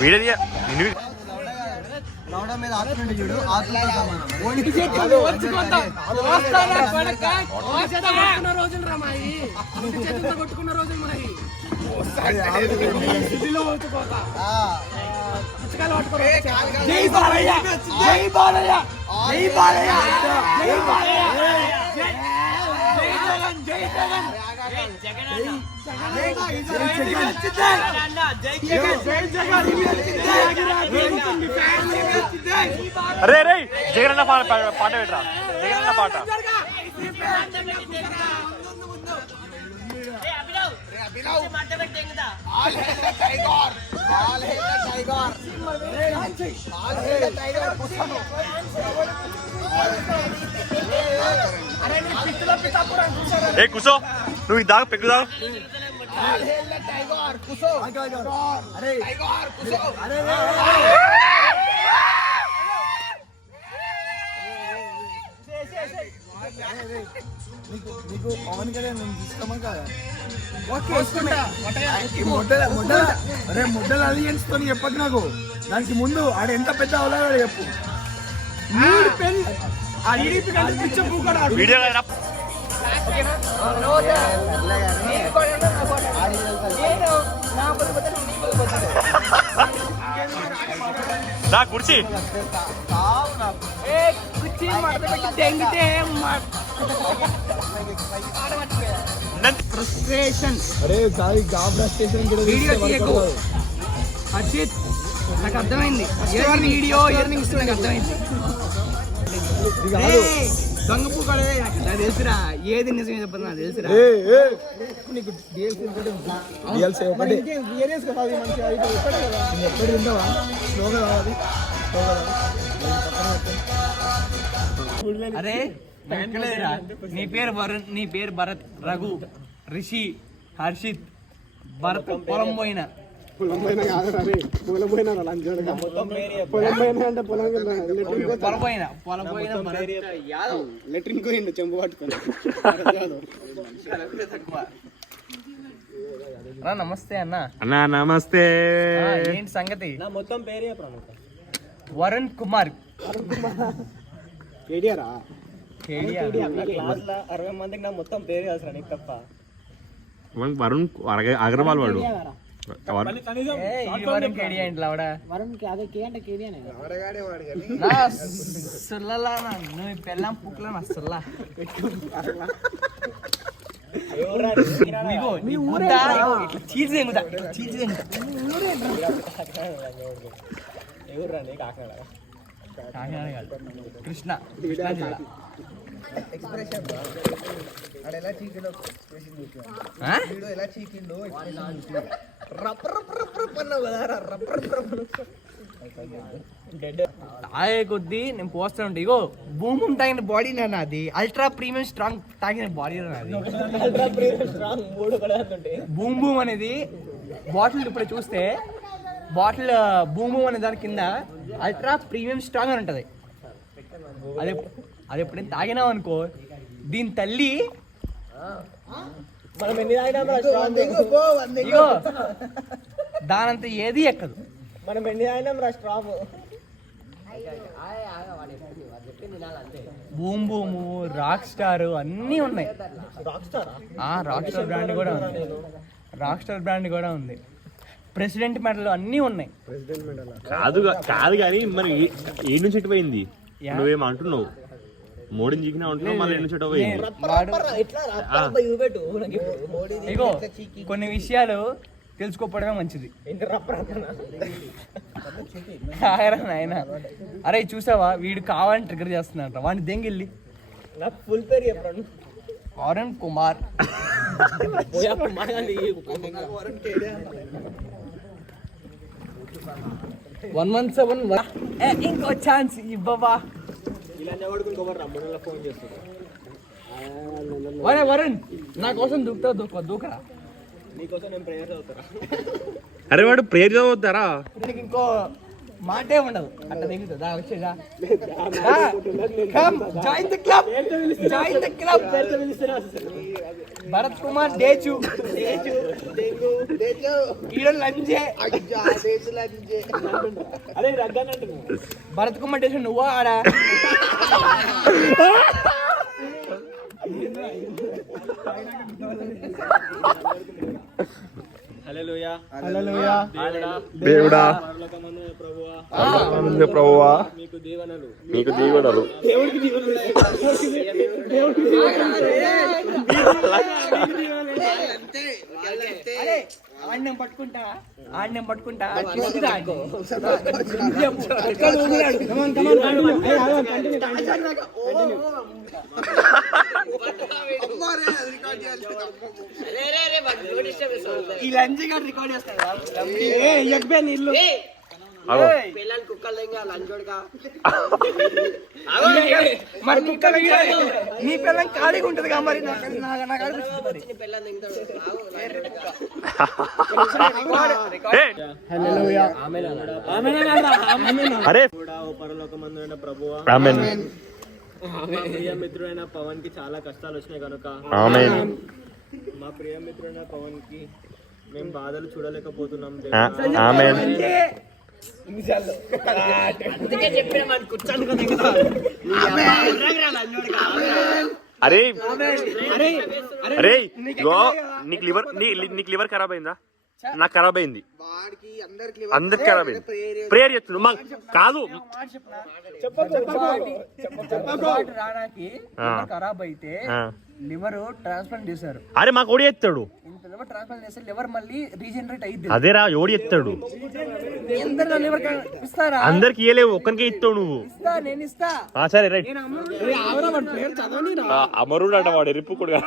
Video లౌడ మీద ఆత్మ చూడు ఆత్మ కొట్టుకున్న రోజులు మాయి జై బాలయ్య జై బాలయ్య జై బాలయ్య జై బాలయ్య జై అరే రే జగనన్న పాట పెట్టరా జగనన్న పాట ఏ కుసో నువ్వు ఇది దాకా పెక్కు దాకా నీకు పవన్ కళ్యాణ్ ఇష్టమా కాదా? ముడ్డల అలియన్స్ తో చెప్పదు నాకు. దానికి ముందు ఆడ ఎంత పెద్ద అవలాడు చెప్పు. నా కుర్చీ ఫ్రస్ట్రేషన్. అరే గాబ్రా స్టేషన్ హర్షిత్ నాకు అర్థమైంది. వీడియో ఇయర్నింగ్స్ నాకు అర్థమైంది. దొంగపూ కూడా నాకు తెలుసురా. ఏది నిజమే చెప్పదు నాకు తెలుసురా. అరే నీ పేరు వరుణ్, నీ పేరు భరత్, రఘు, రిషి, హర్షిత్, భరత్. పొలం పోయిన లెట్రిన్ పోయిండు చెంబు పట్టుకుని. నమస్తే అన్న. అన్నా నమస్తే. ఏంటి సంగతి? నా మొత్తం పేరే వరుణ్ కుమార్. కేడియారా? క్లాస్ లో 60 మందికి నా మొత్తం పేరే అవసరం నీకు తప్ప. వరుణ్ అగర్వాల్ వాడు. నువ్వు పెళ్ళం పుక్లా నా సుల్లా. కృష్ణ కృష్ణా జిల్లా. తాగే కొద్దీ నేను పోస్తా ఉంటా. ఇగో భూమి తాగిన బాడీ నాది. అల్ట్రా ప్రీమియం స్ట్రాంగ్ తాగిన బాడీ నాది. బూమ్ బూమ్ అనేది బాటిల్ ఇప్పుడు చూస్తే బాటిల్ బూమ్ బూమ్ అనే దాని కింద అల్ట్రా ప్రీమియం స్ట్రాంగ్ అని ఉంటుంది. అది ఎప్పుడైనా తాగినావు అనుకో దీని తల్లి ఇగో దానంత ఏది ఎక్కదు. మనం ఎన్ని అయినాం రా strong. Boom boom, rock star అన్నీ ఉన్నాయి. రాక్ స్టార్ బ్రాండ్ కూడా ఉంది. రాక్ స్టార్ బ్రాండ్ కూడా ఉంది. ప్రెసిడెంట్ మెడల్ అన్నీ ఉన్నాయి. కాదు కానీ మరి ఏ నుంచి ఎటు పోయింది? నువ్వేమో అంటున్నావు మోడీని జీకినా అంటున్నావు, మళ్ళీ నుంచి ఎటు పోయింది? ఇగో కొన్ని విషయాలు తెలుసుకోవడమే మంచిది. నాయన అరే చూసావా వీడు కావాలని ట్రిగర్ చేస్తున్నాడు. వాడిని దెంగిల్లి. నాకు ఫుల్ పేరు చెప్పండి. వరుణ్ కుమార్. 117 ఇంకో ఛాన్స్ ఇవ్వవా? వరుణ్ నా కోసం దూకరా. నీకోసం నేను ప్రేయర్ చదువుతారా? అరే వాడు ప్రేయర్ చదువుతారా? ఇంకో మాటే ఉండదు అట్లా దిగుతుంది దా వచ్చేదా join the club join the club Bharat Kumar డేచు ఈడ లంజే భరత్ కుమార్ డేచు నువ్వా ఆడా దేవుడా ప్రభువా మీకు దీవెనలు ఆడిని పట్టుకుంటా ఈ లంచి గారు రికార్డ్ చేస్తారు మరి కుక్కలు నీ పిల్లం ఖాళీగా ఉంటది కదా మరి అరే మిత్రుడైన పవన్ కి చాలా కష్టాలు వచ్చినాయి కనుక మా ప్రియ మిత్రుడైన పవన్ కి మేము బాధలు చూడలేకపోతున్నాం. అరే అరే నీకు లివర్ ఖరాబ్ అయిందా? నాకు ఖరాబ్ అయింది, అందరికి ఖరాబ్ అయింది. ప్రేయర్ చేస్తున్నాడు కాదు ఖరాబ్ అయితే లివర్ ట్రాన్స్ప్లాంట్ చేశారు. అరే మాకు ఓడి ఎత్తాడు, లివర్ ట్రాన్స్ప్లాంట్ చేస్తే లివర్ మళ్ళీ రీజనరేట్ అయ్యింది. అదేరా ఓడి ఎత్తాడు. అందరికి ఇయ్యలేవు, ఒక్కరికే ఇస్తావు నువ్వు. నేను ఇస్తా. సరే రైట్. అమరుడు అంట వాడు ఎరుపు కూడా